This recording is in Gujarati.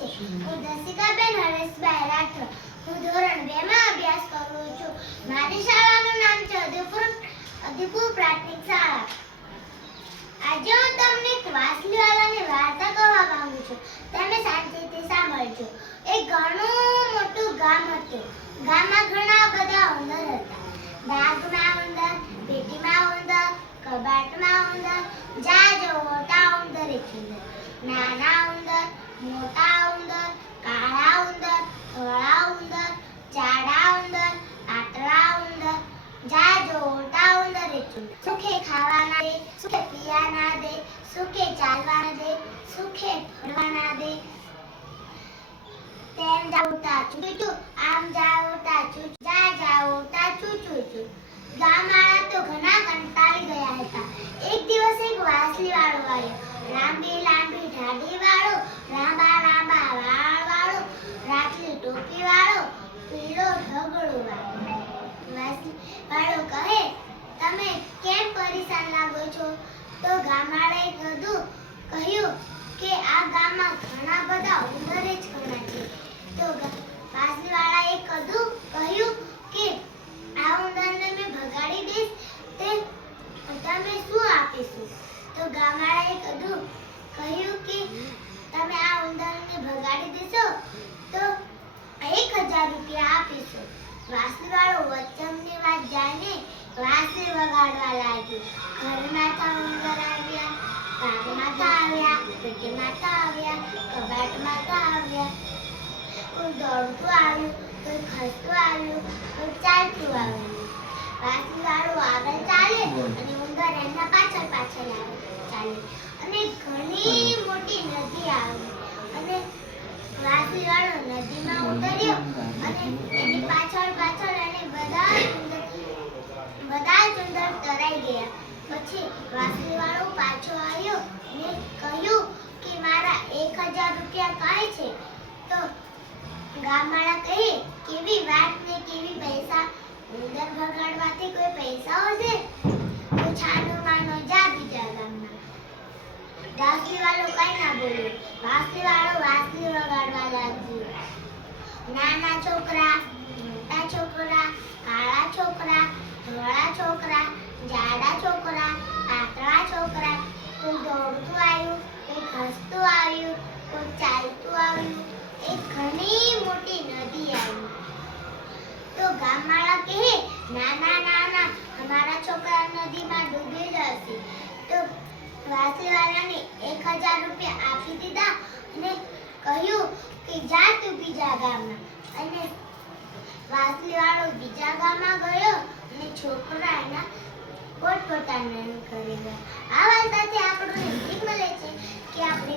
છે હું દસિકાબેન હરેશભાઈ રાઠોડ હું ધોરણ બે માં અભ્યાસ કરું છું. મારી શાળાનું નામ છે અધિપુર અધિપુર પ્રાથમિક શાળા. આજે હું તમને એક વાંસલીવાલાની વાર્તા કહેવા માંગુ છું. તમે શાંતિથી સાંભળજો. એક ઘણું મોટું ગામ હતું. ગામમાં ઘણા બધા ઉંદર હતા. બાગમાં ઉંદર, પેટીમાં ઉંદર, કબાટમાં ઉંદર ઉંદર એક ઉંદર નાના સુખે ચાલવા દે, સુખે ફરવાના દે. તેમ જાવતા ચૂચુ આમ જાવતા ચૂચુ જા જાવતા ચૂચુ ચૂ ગામવાળા તો ઘણા કંટાળી ગયા હતા. એક દિવસ એક વાસલી વાળો આવ્યો. લાંબી લાંબી ઢાડી વાળો લાંબા લાંબા વાળ વાળો રાતલી ટોપી વાળો પીળો ઢગલો વાળો વાંસળી વાળો કહે તમે કેમ પરેશાન લાગો છો તો ગામવાળાએ કીધું કહ્યું કે આ ગામમાં ઘણા બધા ઉંદર ઘણા છે. તો વાંસળીવાળાએ કીધું કહ્યું કે, આ ઉંદરને મેં ભગાડી દઈશ, તે તમે શું આપીશું? તો ગામવાળાએ કીધું કહ્યું કે, તમે આ ઉંદરને ભગાડી દેશો, તો એક હજાર રૂપિયા આપીશું. વાંસળીવાળો વચનની વાત જાણે વાસી વગાડવા લાગ્યો. ઘરમાં તા તા આવ્યા કબાટમાં તા આવ્યા. કોઈ દોડતું આવ્યું કોઈ ખસતું આવ્યું કોઈ ચાલતું આવ્યું. વાળું આગળ ચાલે અને ઉંદર એના પાછળ પાછળ આવે ચાલે. અને ઘણી મોટી નદી આવી. અને વાંસળીવાળો નદીમાં ઉતર્યો અને એની પાછળ પાછળ અને બધા બધા જ ઉંદર તરાઈ ગયા. પછી વાંસળીવાળો પાછો આવ્યો ને કહ્યું કે મારા એક હજાર રૂપિયા કાંઈ છે. તો ગામવાળા કહે, કેવી વાત ને કેવી પૈસા? ઉંદર ભગાડવાથી કોઈ પૈસા હશે તો છાનો માનો જા બીજા ગામમાં. વાંસળી વાળો કઈ ના બોલ્યો. વાંસળી વાળો વાંસળી વગાડવા લાગ્યો. નાના છોકરા વાંસળીવાળાને એક હજાર રૂપિયા આપી દીધા અને કહ્યું કે જા તું બીજા ગામમાં. અને વાસીવાળો બીજા ગામમાં ગયો અને છોકરા એના પોતપોતાના ઘરે ગયા. આ વાર્તાથી આપણને શીખ મળે છે કે આપણે